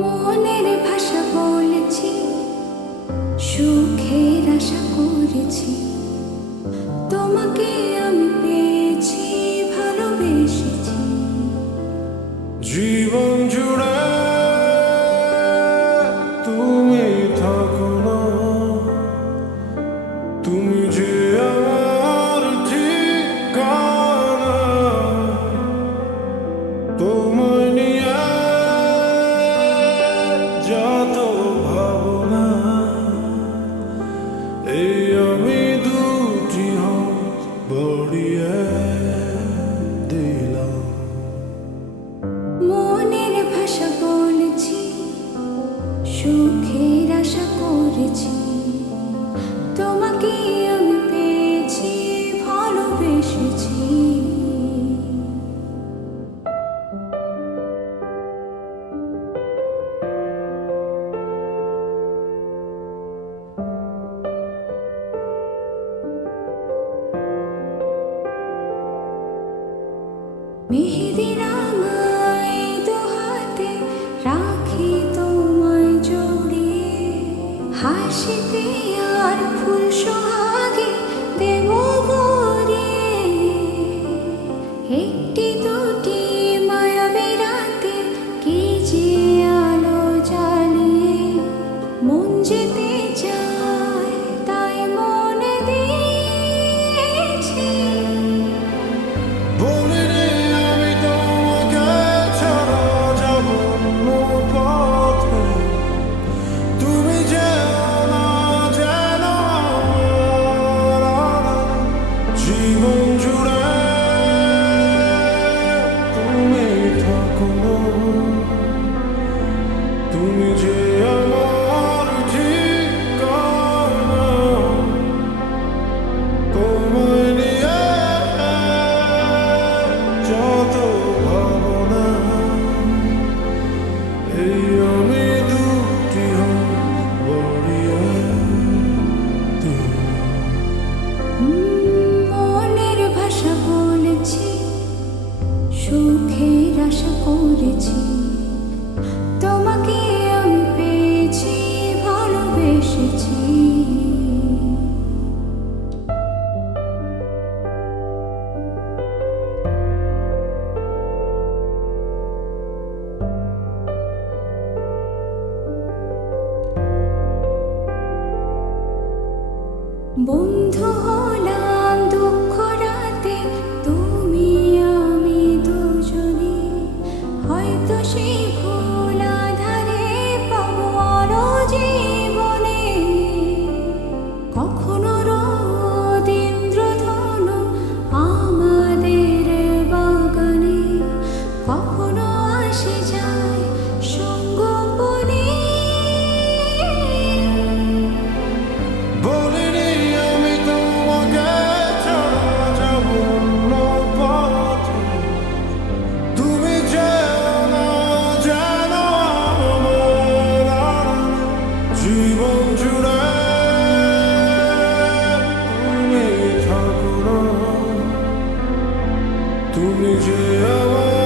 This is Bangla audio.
মনের ভাষা বলেছি, সুখের আশা করেছি, তোমাকে আমি পেয়েছি, ভালোবেসেছি। জীবন জুড়ে তুমি থাকো না, তুমি যে আমার ঠিকানা। তোমায় নিয়ে যত ভাবনা, এই আমি দুটি হাত বাড়িয়ে দিলাম। মনের ভাষা বলেছি, সুখের আশা করেছি, তোমাকে আমি পেয়েছি, ভালোবেসেছি। মেহেদির আমায় দু হাতে রাখি তোমায় জড়িয়ে, হাসিতে আর ফুল সোহাগে দেব ভরিয়ে। একটি দুটি মায়াবী রাতে কে যে আলো জ্বালিয়ে, মন যেতে চায় তাই মনে দিয়েছি। বলিনি আমি তোমাকে ছাড়া যাব অন্য পথে, তুমি যেও না যেন আমার আড়ালে। জীবন জুড়ে তুমি থাকো না, তুমি যে আমার ঠিকানা। তোমায় নিয়ে যত ভাবনা, এই আমি দুটি হাত বাড়িয়ে দিলাম। মনের ভাষা বলেছি, সুখের আশা করেছি, তোমাকে আমি পেয়েছি, ভালোবেসেছি। বন্ধু হলাম দুঃখ রাতে, তুমি আমি দুজনে, হয়তো সেই ভুল আধারে পাবো আরো জীবনে। কখনো রোদ ইন্দ্রধনু আমাদের বাগানে, কখনো আসে যায় সঙ্গোপনে। বলিনি আমি তোমাকে ছাড়া যাব অন্য পথে, তুমি যেও না যেন আমার আড়ালে। জীবন জুড়ে তুমি থাকো না, তুমি যে আমার